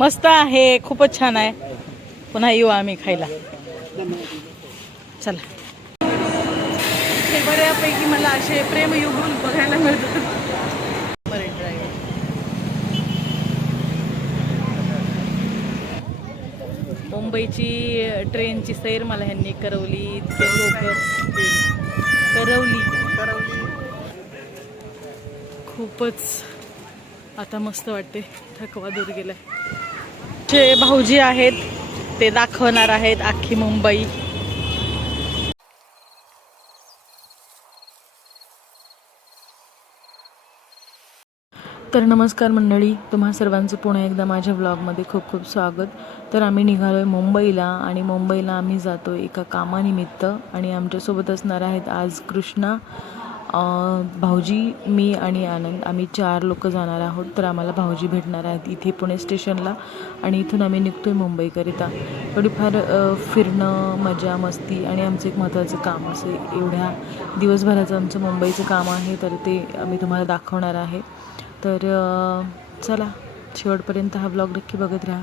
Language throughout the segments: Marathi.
मस्त आहे खूपच छान आहे. पुन्हा येऊ आम्ही खायला. चला. इथे बऱ्यापैकी मला असे प्रेमयुगुल बघायला मिळतात. मुंबईची ट्रेनची सैर मला ह्यांनी करवली. इतके लोक करवली. खूपच आता मस्त वाटते. थकवा दूर गेलाय. जे भाऊजी आहेत ते दाखवणार आहेत अख्खी मुंबई. तर नमस्कार मंडळी तुम्हा सर्वांचं पुन्हा एकदा माझ्या व्लॉगमध्ये खूप खूप स्वागत. तर आम्ही निघालो आहे मुंबईला आणि मुंबईला आम्ही जातो एका कामानिमित्त आणि आमच्यासोबत असणार आहेत आज कृष्णा. भाऊजी मी आणि आनंद आम्ही चार लोक जाणार आहोत तर आम्हाला भाऊजी भेटणार आहेत इथे पुणे स्टेशनला आणि इथून आम्ही निघतो आहे मुंबईकरिता थोडीफार फिरणं मजा मस्ती आणि आमचं एक महत्त्वाचं काम असे एवढ्या दिवसभराचं आमचं मुंबईचं काम आहे तर ते आम्ही तुम्हाला दाखवणार आहे. तर चला शेवटपर्यंत हा ब्लॉग नक्की बघत राहा.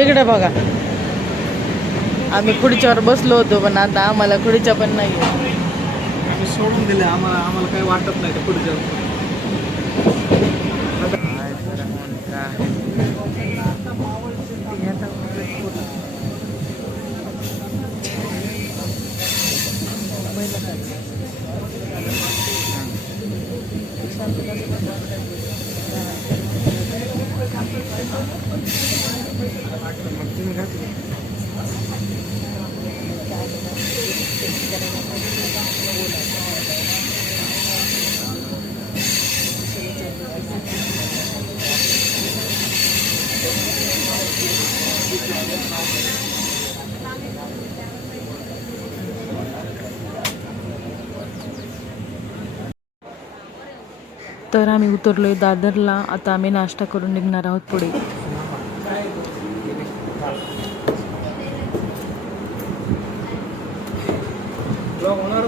इकडे बघा. आम्ही खुडीच्यावर बसलो होतो पण आता आम्हाला खुडीच्या पण नाही आम्ही सोडून दिले आम्हाला आम्हाला काही वाटत नाही ते पुढच्या तर आम्ही उतरलोय दादरला. आता आम्ही नाश्ता करून निघणार आहोत पुढे.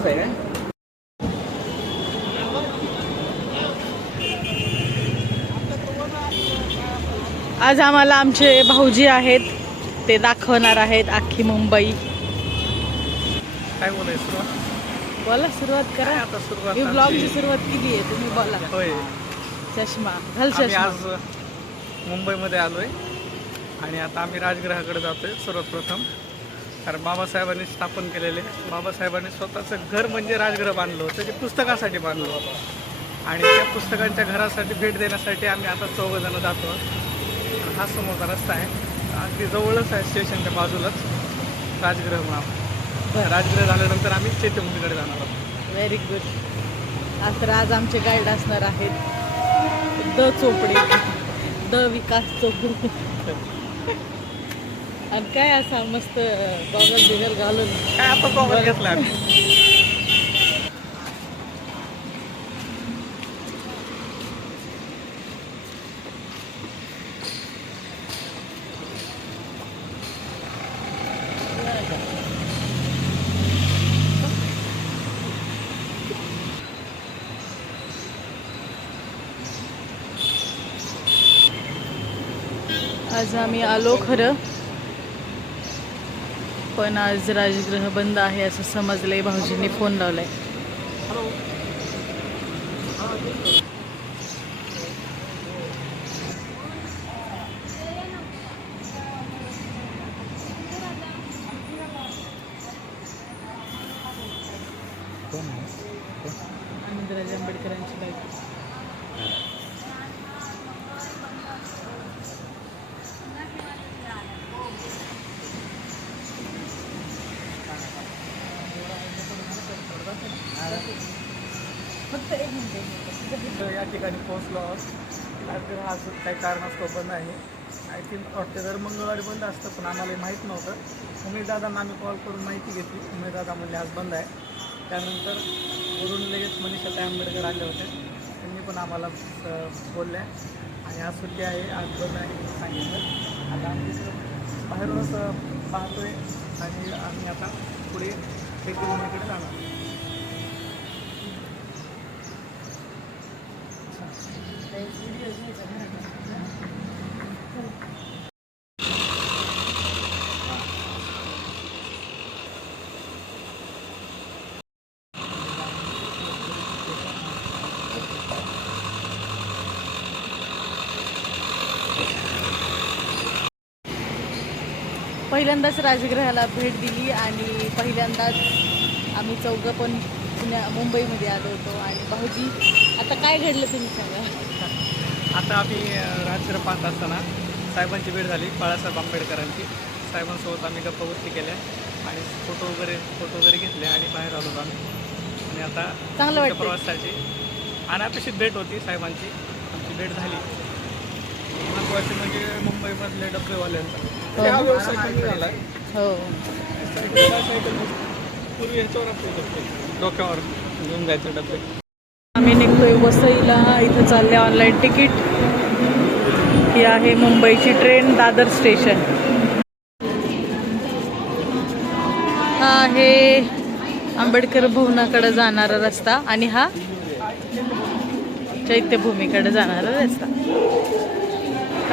आहे आज आम्हाला आमचे भाऊजी आहेत. ते दाखवणार आहेत अख्खी मुंबई. काय बोलायचं? बोला सुरुवात करा. आता सुरुवात मी ब्लॉगची सुरुवात केली आहे तुम्ही बोला. होय. चष्मा घाल आम्ही चष्मा. आज मुंबईमध्ये आलो आहे आणि आता आम्ही राजगृहाकडे जातो आहे सर्वप्रथम. कारण बाबासाहेबांनी स्थापन केलेले. बाबासाहेबांनी स्वतःचं घर म्हणजे राजगृह बांधलं होतं ते पुस्तकासाठी बांधलं होतं. आणि त्या पुस्तकांच्या घरासाठी भेट देण्यासाठी आम्ही आता चौघजणं जातो. आहोत. हा समोरचा रस्ता आहे. अगदी जवळच आहे स्टेशनच्या बाजूलाच राजगृह म्हणून राजगृह झाल्यानंतर आम्ही चैत्यभूमीकडे जाणार आहोत. व्हेरी गुड आज तर आज आमचे गाईड असणार आहेत. द चोपडे. द विकास चोपडे. आणि काय असा मस्त गॉगल बिगल घालून. काय आता गॉगल घेतला आज आम्ही आलो खरं. पण आज राजगृह बंद आहे असं समजलंय भाऊजींनी फोन लावलाय आनंदराज आंबेडकरांची बायको फक्त एक मिनिट तर या ठिकाणी पोहोचलो आहोत राजगृह आज काही बंद आहे. आय थिंक वाटतं दर मंगळवारी बंद असतं पण आम्हाला माहीत नव्हतं. उमेददादांना आम्ही कॉल करून माहिती घेतली. उमेददादा म्हणले आज बंद आहे. त्यानंतर वरून लगेच मनीषा ताई आंबेडकर आले होते. त्यांनी पण आम्हाला अं, बोलल्या. आणि आज सुट्टी आहे आज बंद आहे सांगितलं. आता आम्ही बाहेरूनच पाहतो पाहतोय. आणि आम्ही आता पुढे चैत्यभूमीकडे जाणार. पहिल्यांदाच राजगृहाला भेट दिली आणि पहिल्यांदाच आम्ही चौघं पण पुण्या मुंबईमध्ये आलो होतो. आणि भाऊजी आता काय घडलं तुम्ही सांगा? आता आम्ही राजगृह पाहत असताना साहेबांची भेट झाली बाळासाहेब आंबेडकरांची. साहेबांसोबत आम्ही गप्पागोष्टी केल्या आणि फोटो वगैरे फोटो वगैरे घेतले आणि बाहेर आलो होतो आम्ही. आणि आता चांगलं. प्रवासाची अनापेक्षित भेट होती साहेबांची. आमची भेट झाली. म्हणजे मुंबईमधले डबेवाल्यांचा हा. व्यवसाय कमी झाला आहे हो. पूर्वी ह्याच्यावर आपण करतो डोक्यावर घेऊन जायचं डबे आम्ही निघतोय वसईला. इथं चालले ऑनलाईन तिकीट ही आहे मुंबईची ट्रेन दादर स्टेशन हा आहे आंबेडकर भवनाकडे जाणारा रस्ता आणि हा चैत्यभूमीकडे जाणारा रस्ता.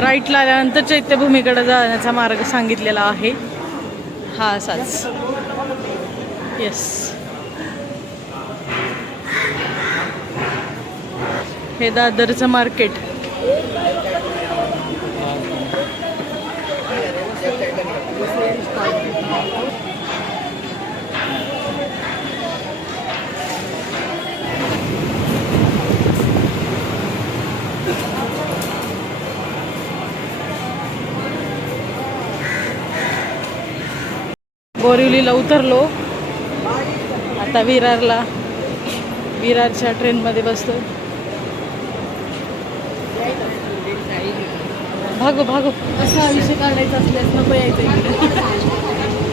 राईटला आल्यानंतर चैत्यभूमीकडे जाण्याचा मार्ग सांगितलेला आहे. हा असाच येस हे दादरचं मार्केट. बोरिवलीला उतरलो. आता विरारला. विरारच्या ट्रेनमध्ये बसतो भागो भागो. असा आयुष्य काढायचं असल्यास नको यायचं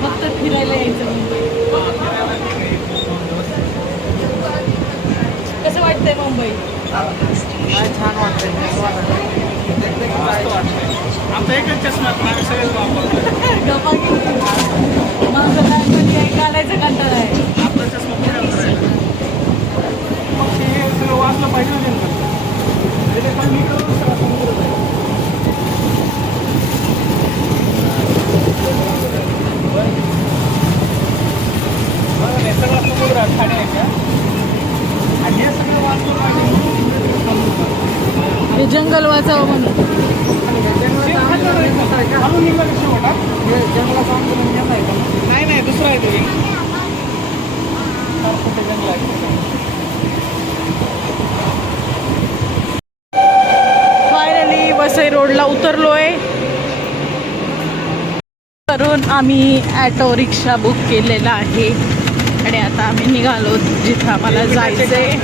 फक्त फिरायला यायचं मुंबई कसं वाटतंय मुंबई? छान वाटतंय. मस्त वाटतंय आमचा एकच चष्मा आहे, पण आम्ही सगळेच वापरतो गप्पा घेऊन. माझं लहानपणी कंटाळा आहे आपला चष्मा राहिला मग हे सगळं वाचलं पाहिजे ना नेमकं. हे ते पण मी करून सगळं समजून जाईल. बघा ना, हे सगळं समुद्र आहे, खाड्या आहेत त्या. आणि हे सगळं वाचलं पाहिजे म्हणून समजून जाईल. हे जंगल वाचावं म्हणून अजून निघालं शेवट हा? नाही नाही दुसरा आहे तो फार कुठे जंगल आहे फायनली वसई रोडला उतरलोय करून आम्ही ॲटो रिक्षा बुक केलेला आहे. आणि आता आम्ही निघालो जिथं आम्हाला जायचं आहे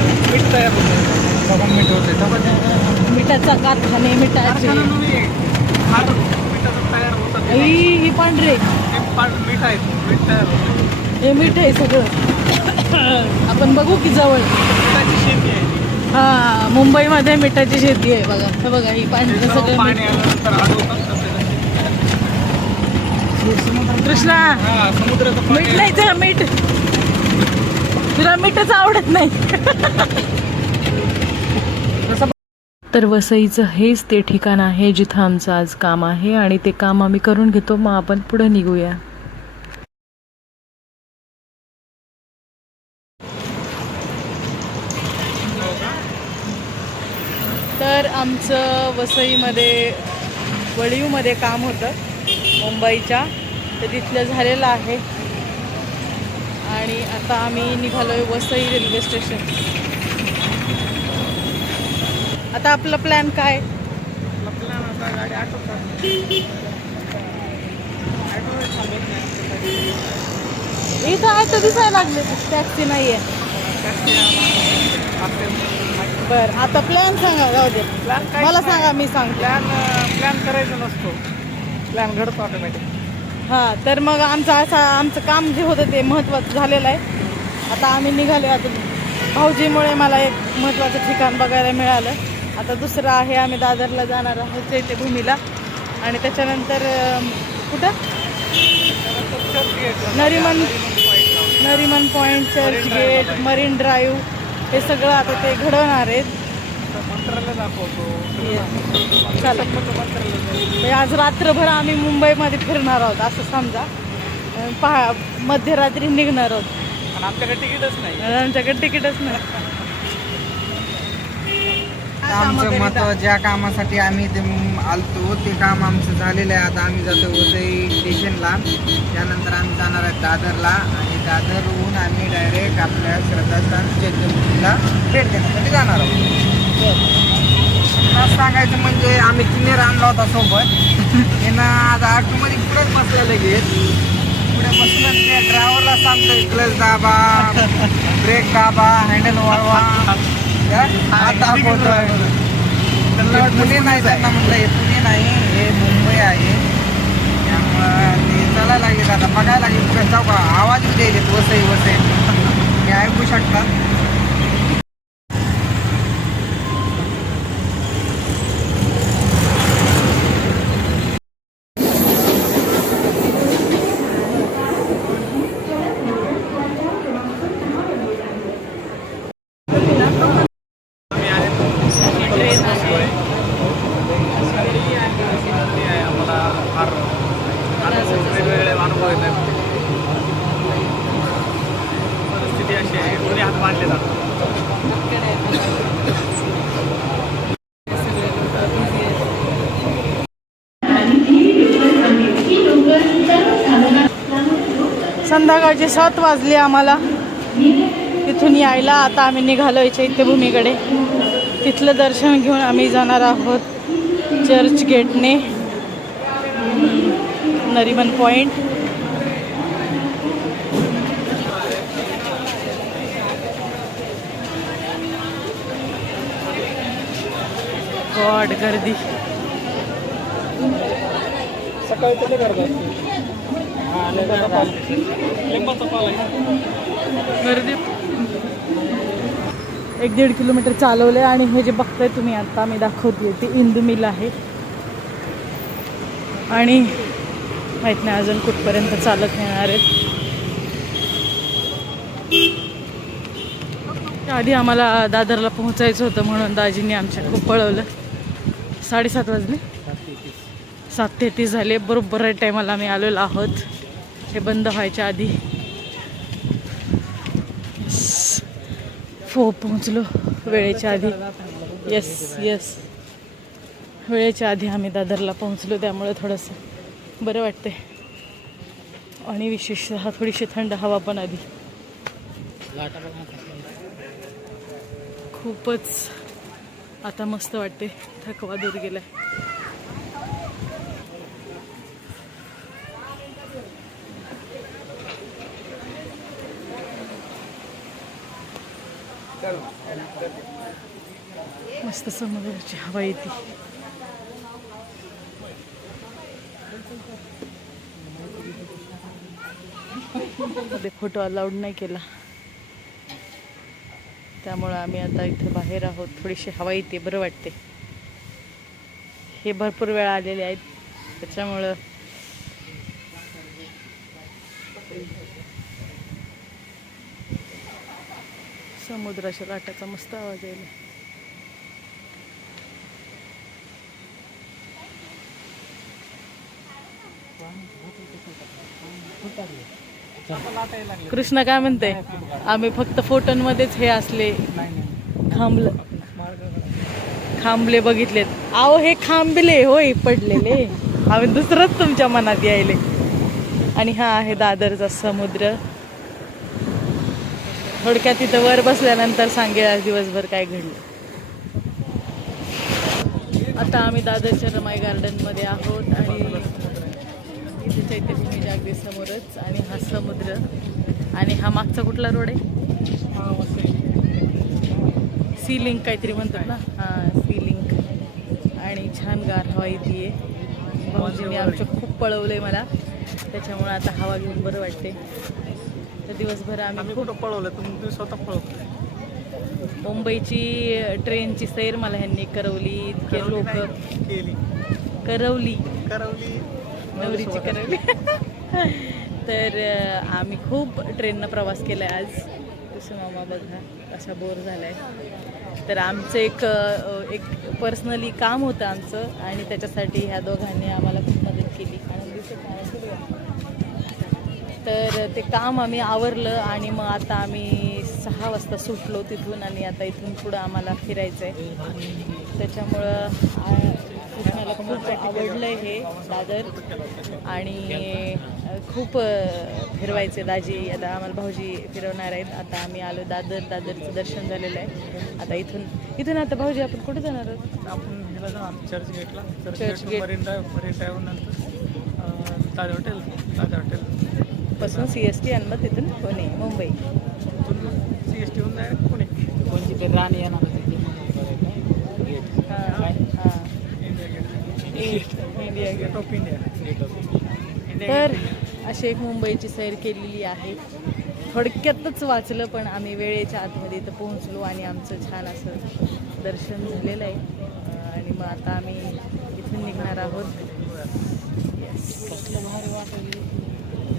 मिठाचा कारखाने मिठाचे. ही पांढरे. हे मीठ आहे सगळं. आपण बघू की जवळ. हां हा मुंबईमध्ये मिठाची शेती आहे बघा. हे बघा ही पांढरे सगळं पाणी मीठ. आल्यानंतर अडवतात तसे कृष्णा हा समुद्राचं मीठ नाही तर मीठ. तुला मीठच आवडत नाही. तर वसईचं हेच ते ठिकाण आहे जिथं आमचं आज काम आहे आणि ते काम आम्ही करून घेतो मग आपण पुढे निघूया. तर आमचं वसईमध्ये वळीवमध्ये काम होतं. मुंबईच्या. तर तिथलं झालेलं आहे. आणि आता आम्ही निघालोय वसई रेल्वे स्टेशन. आता आपला प्लॅन काय? आता गाडी आटो थांबत नाही इथं ऑटो दिसायला लागले. टॅक्सी नाही आहे बर आता प्लॅन सांगा जाऊ दे. प्लॅन मला सांगा मी सांगते. प्लॅन प्लॅन करायचा नसतो. प्लॅन घडतो ऑटोमॅटिक हां तर मग आमचं असं आमचं काम जे होतं ते महत्त्वाचं झालेलं आहे. आता आम्ही निघालो आता भाऊजीमुळे मला एक महत्त्वाचं ठिकाण बघायला मिळालं. आता दुसरं आहे आम्ही दादरला जाणार आहोत चैत्यभूमीला. आणि त्याच्यानंतर कुठं? Nariman Nariman point Churchgate marine drive. हे सगळं आता ते घडवणार आहेत. चालेल. म्हणजे आज रात्रभर आम्ही मुंबईमध्ये फिरणार आहोत असं समजा. पहा मध्यरात्री निघणार आहोत. आणि आमच्याकडे तिकीटच नाही. आमच्याकडे तिकीटच नाही. आमचं महत्त्व ज्या कामासाठी आम्ही ते आलतो ते काम आमचं झालेलं आहे. आता आम्ही जातो वसई स्टेशनला. त्यानंतर आम्ही जाणार आहे दादरला. आणि दादरहून आम्ही डायरेक्ट आपल्या श्रद्धास्थान चैत्यभूमीला भेट देण्यासाठी जाणार आहोत. आज सांगायचं म्हणजे आम्ही किन्नेर आणला होता सोबत. त्यानं आज ऑटोमध्ये पुढेच बसला लगेच. पुढे बसलं ते ड्रायव्हरला सांगतोय क्लच दाबा ब्रेक दाबा हँडल वळवा आता पुणे नाही त्यांना म्हटलं हे पुणे नाही हे मुंबई आहे. त्यामुळं ते चालायला लागेल आता. बघायला लागेल पुढे जाऊ का? आवाज द्यायचे वसई वसई. हे ऐकू शकतात आम्ही आहे ट्रेन बसलोय संधी आहे आम्हाला फार अनुभव वेगवेगळे अनुभव येत आहेत परिस्थिती अशी आहे दोन्ही हात मांडले जातात संध्याकाळचे सात वाजले आम्हाला. तिथून यायला आता आम्ही निघालो चैत्यभूमीकडे तिथलं दर्शन घेऊन आम्ही जाणार आहोत चर्च गेटने. नरिमन पॉईंट गॉड गर्दी. सकाळी एक दीड किलोमीटर चालवलं आहे आणि हे जे बघताय तुम्ही आता मी दाखवते ते इंदू मिल आहे. आणि माहीत नाही अजून कुठपर्यंत चालत नेणार आहेत. आधी आम्हाला दादरला पोहोचायचं होतं म्हणून दाजींनी आमच्या खूप पळवलं. साडेसात वाजले. सात तेहतीस. झाले. बरोबर टायमाला आम्ही आलेलो आहोत. हे बंद व्हायच्या आधी हो पोहोचलो वेळेच्या आधी. येस येस वेळेच्या आधी आम्ही दादरला पोहोचलो त्यामुळे थोडंसं बरं वाटते आणि विशेषतः थोडीशी थंड हवा पण आधी खूपच आता मस्त वाटते थकवा दूर गेलाय. मस्त समुद्राची हवा येते. फोटो अलाउड नाही केला. त्यामुळं आम्ही आता इथे बाहेर आहोत. थोडीशी हवा येते बरं वाटते. हे भरपूर वेळा आलेले आहेत. त्याच्यामुळं समुद्राच्या लाटाचा मस्त आवाज यायला. कृष्ण काय म्हणते? आम्ही फक्त फोटोंमध्येच हे असले खांबल खांबले बघितलेत. आहो हे खांबले होय पडलेले. आम्ही दुसरंच तुमच्या मनात यायले. आणि हा आहे दादरचा समुद्र. थोडक्यात तिथं वर बसल्यानंतर सांगेल आज दिवसभर काय घडलं. आता आम्ही दादरच्या रमाई गार्डनमध्ये आहोत आणि इथे चैत्यभूमीच्या अगदी समोरच. आणि हा समुद्र. आणि हा मागचा कुठला रोड आहे? सी लिंक काहीतरी म्हणतात ना? हां सी लिंक आणि छान गार हवा येते भाऊजीने आमचं खूप पळवलं आहे मला. त्याच्यामुळे आता हवा घेऊन बरं वाटते तर दिवसभर आम्ही कुठं पळवलं तुम्ही स्वतः पळवलं मुंबईची ट्रेनची सैर मला ह्यांनी करवली. इतके लोक केली. करवली. करवली. नवरीची करवली. तर आम्ही खूप ट्रेननं प्रवास केला आहे आज. कुसुम मामा बघा असा बोर झालाय. तर आमचं एक एक पर्सनली काम होतं आमचं आणि त्याच्यासाठी ह्या दोघांनी आम्हाला खूप मदत केली आणि दिसत नाही, कुठे गेला? तर ते काम आम्ही आवरलं आणि मग आता आम्ही सहा वाजता सुटलो तिथून आणि आता इथून पुढं आम्हाला फिरायचं आहे त्याच्यामुळं कृष्णाला खूप आवडलं हे दादर. आणि खूप फिरवायचे दाजी. आता आम्हाला भाऊजी फिरवणार आहेत. आता आम्ही आलो दादर. दादरचं दर्शन झालेलं आहे. आता इथून इथून आता भाऊजी आपण कुठे जाणार आहोत? आपण चर्च गेटला church gate hotel Taj hotel पासून सी एस टी आणि मग तिथून Pune Mumbai. C S T होऊन डायरेक्ट पुणे. कोणची तरी राणी येणार होती हां हां इंडिया गेट. ऑफ इंडिया तर अशी एक मुंबईची सैर केलेली आहे. थोडक्यातच वाचलं पण आम्ही वेळेच्या आतमध्ये इथं पोहोचलो आणि आमचं छान असं दर्शन झालेलं आहे. आणि मग आता आम्ही इथून निघणार आहोत.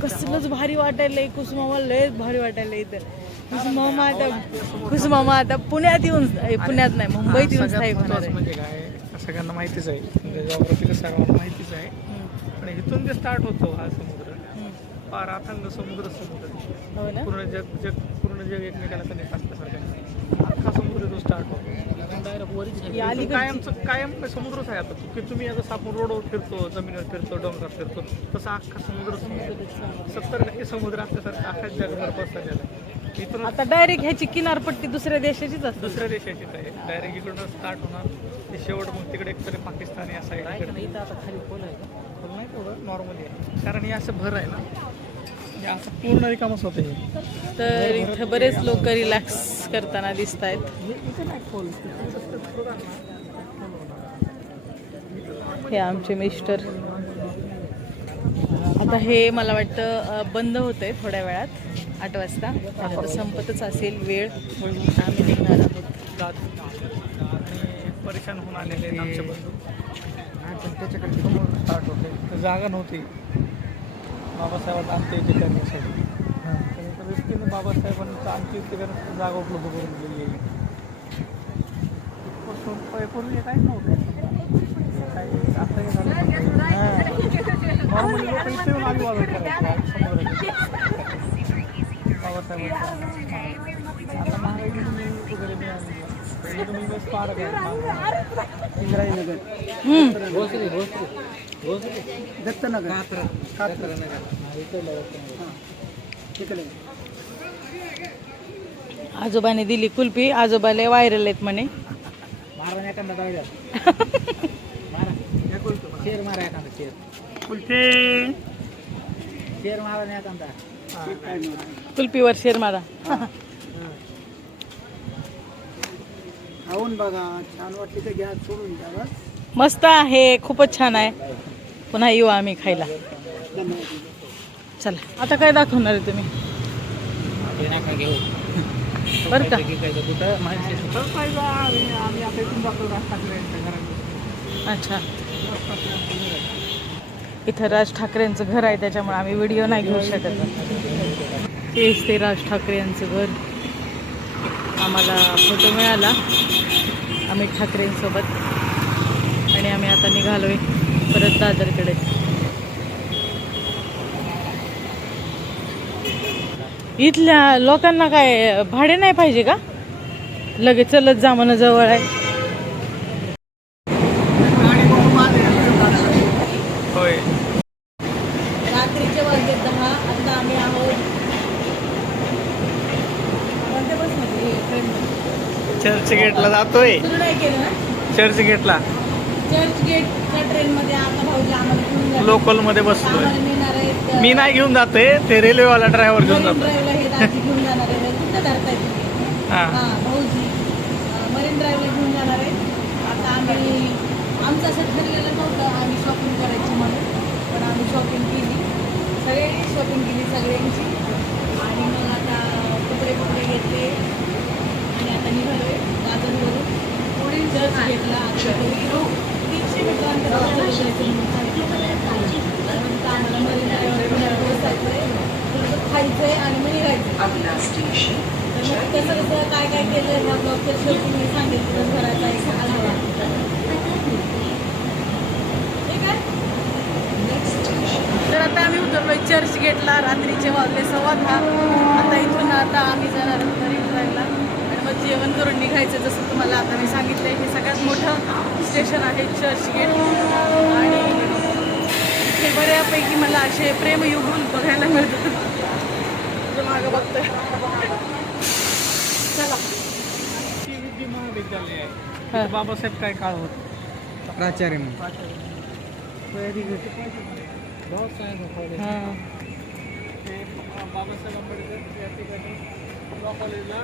कसलंच भारी वाटायला कुसुमामा लयच भारी वाटायला इथं. कुसुमामा आता कुसुमामा आता पुण्यात येऊन पुण्यात नाही मुंबईत येऊन स्थायिक होणार आहे. म्हणजे काय सगळ्यांना माहितीच आहे. म्हणजे जॉग्राफीला सगळ्यांना माहितीच आहे. पण इथून जे स्टार्ट होतो हा समुद्र. फार अथांग समुद्र समुद्र. हो ना? पूर्ण जग जग पूर्ण जग एकमेकाला कनेक्ट असल्यासारखं स्टार्ट होतो. कायमचं कायम समुद्रच आहे आता. की तुम्ही आता आपण रोडवर फिरतो जमिनीवर फिरतो डोंगरात फिरतो तसा अख्खा समुद्र सत्तर टक्के समुद्र असल्यासारखं अख्खा जगभर पसरलेला आहे. इथून आता डायरेक्ट ह्याची किनारपट्टी दुसऱ्या देशाचीच असते. दुसऱ्या देशाचीच आहे. डायरेक्ट इकडून स्टार्ट होणार. ते शेवट मग तिकडे एकतरी पाकिस्तानी असं आहे. नॉर्मली आहे. कारण हे असं भर आहे ना. असं पूर्ण रिकामच होतं हे. तर इथं बरेच लोक रिलॅक्स करताना दिसत आहेत हे आमचे मिस्टर. आता हे मला वाटतं बंद होत आहे थोड्या वेळात आठ वाजता. आता संपतच असेल वेळ. आम्ही निघणार आहोत. परेशान होऊन आलेले आहेत आमचे बंधू. त्याच्याकडे जागा नव्हती. बाबासाहेबांना अंत्यविधी करण्यासाठी. तर एका व्यक्तीनं बाबासाहेबांचं अंत्यविधी करण्यासाठी जागा उपलब्ध करून दिली आहे. पूर्वी काही नव्हतं. काही असं हे झालं नॉर्मली लोक इथे येऊन अभिवादन करायचे. समुद्राचे बाबासाहेबांचं. आता महागाई तुम्ही वगैरे मिळाली इंद्रायनगर भोसरी भोसरी दत्तनगर. कात्र कात्रनगर तिकडे आजोबाने दिली कुल्फी आजोबाला व्हायरल आहेत म्हणे. मारा एखादा मारा. शेर मारा एखादा शेर. कुलते शेर मारा नाही. एखादा कुल्फीवर शेर मारा. खाऊन बघा छान वाटली तर घ्या सोडून द्या बस. मस्त आहे खूपच छान आहे. पुन्हा येऊ आम्ही खायला. चला आता काय दाखवणार आहे तुम्ही? बरं का? कुठं माहिती अच्छा. इथं राज ठाकरेंचं घर आहे त्याच्यामुळे आम्ही व्हिडिओ नाही घेऊ शकत. तेच ते राज ठाकरे यांचं घर. आम्हाला फोटो मिळाला. अमित ठाकरेंसोबत. आता निघालोय परत दादरकडे. इथल्या लोकांना काय भाडे नाही पाहिजे का? लगेच चलत जा म्हणा जवळ आहे. होय. रात्रीचे वाजले दहा आता आम्ही आहोत. कोणत्या बसमध्ये? ट्रेन चर्च गेटला जातोय. सुरू नाही केलं ना? चर्च गेटला. चर्च गेटच्या ट्रेनमध्ये आता भाऊजी आम्हाला घेऊन जाणार. लोकलमध्ये बसलोय आम्हाला नेणार मी नाही घेऊन जातोय ते रेल्वेवाला ड्रायव्हर घेऊन मरीन जातो ड्राईव्हला हे दाजी घेऊन जाणार आहे कुठं धरताय तुम्ही? हा. हां भाऊजी अं, मरीन ड्राईव्हला घेऊन जाणार आहे आता आम्ही आमचं असं ठरलेलं नव्हतं आम्ही शॉपिंग करायची म्हणून पण आम्ही शॉपिंग केली. सगळे शॉपिंग केली सगळ्यांची. आणि मग आता कपडे कपडे घेतले. आणि आता निघालोय दादरवरून पुढील घेतला. आता खायचंय आणि मग निघायचं कसं कसं काय काय केलं मग डॉक्टर शेवटी सांगितलं घराचा एक आला तर आता आम्ही उतरलो चर्च गेटला रात्रीचे वाजले सव्वा दहा. आता इथून आता आम्ही जाणार घरी जायला आणि मग जेवण करून निघायचं जसं तुम्हाला आता मी सांगितलं हे सगळ्यात मोठं स्टेशन आहे चर्च गेट आणि इथे बऱ्यापैकी मला असे प्रेमयुगून बघायला मागं बघतोय. चला. विद्या महाविद्यालय आहे. हा. बाबासाहेब काय काळ होत? प्राचार्य म्हणून. हाँ. बाबासाहेब आंबेडकर या ठिकाणी लॉ कॉलेजला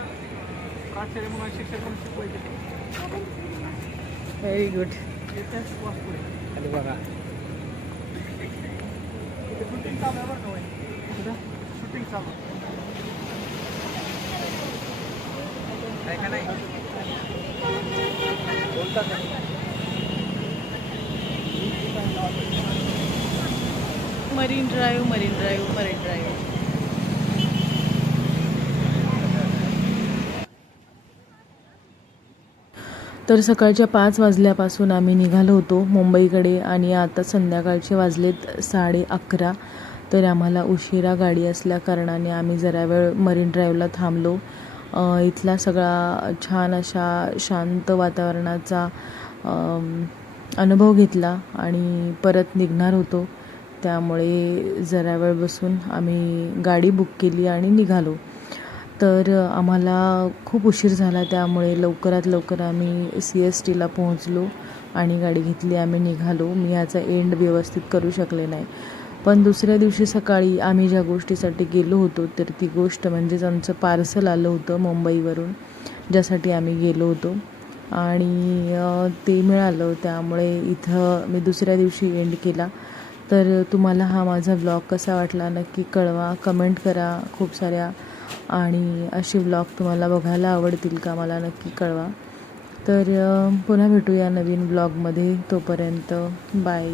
प्राचार्य म्हणून शिक्षक म्हणून शिकवायचे. व्हेरी गुड बघा. Marine Drive Marine Drive Marine Drive. तर सकाळच्या पाच वाजल्यापासून आम्ही निघालो होतो मुंबईकडे आणि आता संध्याकाळचे वाजलेत साडे अकरा. तर आम्हाला उशिरा गाडी असल्या कारणाने आम्ही जरा वेळ मरीन ड्राईव्हला थांबलो. इथला सगळा छान अशा शांत वातावरणाचा अनुभव घेतला आणि परत निघणार होतो. त्यामुळे जरा वेळ बसून आम्ही गाडी बुक केली आणि निघालो. तर आम्हाला खूप उशीर झाला त्यामुळे लवकरात लवकर आम्ही सी एस टीला पोहोचलो आणि गाडी घेतली. आम्ही निघालो. मी याचा एंड व्यवस्थित करू शकले नाही. पण दुसऱ्या दिवशी सकाळी आम्ही ज्या गोष्टीसाठी गेलो होतो तर ती गोष्ट म्हणजेच आमचं पार्सल आलं होतं मुंबईवरून ज्यासाठी आम्ही गेलो होतो. आणि ते मिळालं. त्यामुळे इथं मी दुसऱ्या दिवशी एंड केला. तर तुम्हाला हा माझा ब्लॉग कसा वाटला नक्की कळवा. कमेंट करा. खूप साऱ्या आणि असे ब्लॉग तुम्हाला बघायला आवडतील का मला नक्की कळवा. तर पुन्हा भेटूया नवीन ब्लॉगमध्ये तोपर्यंत बाय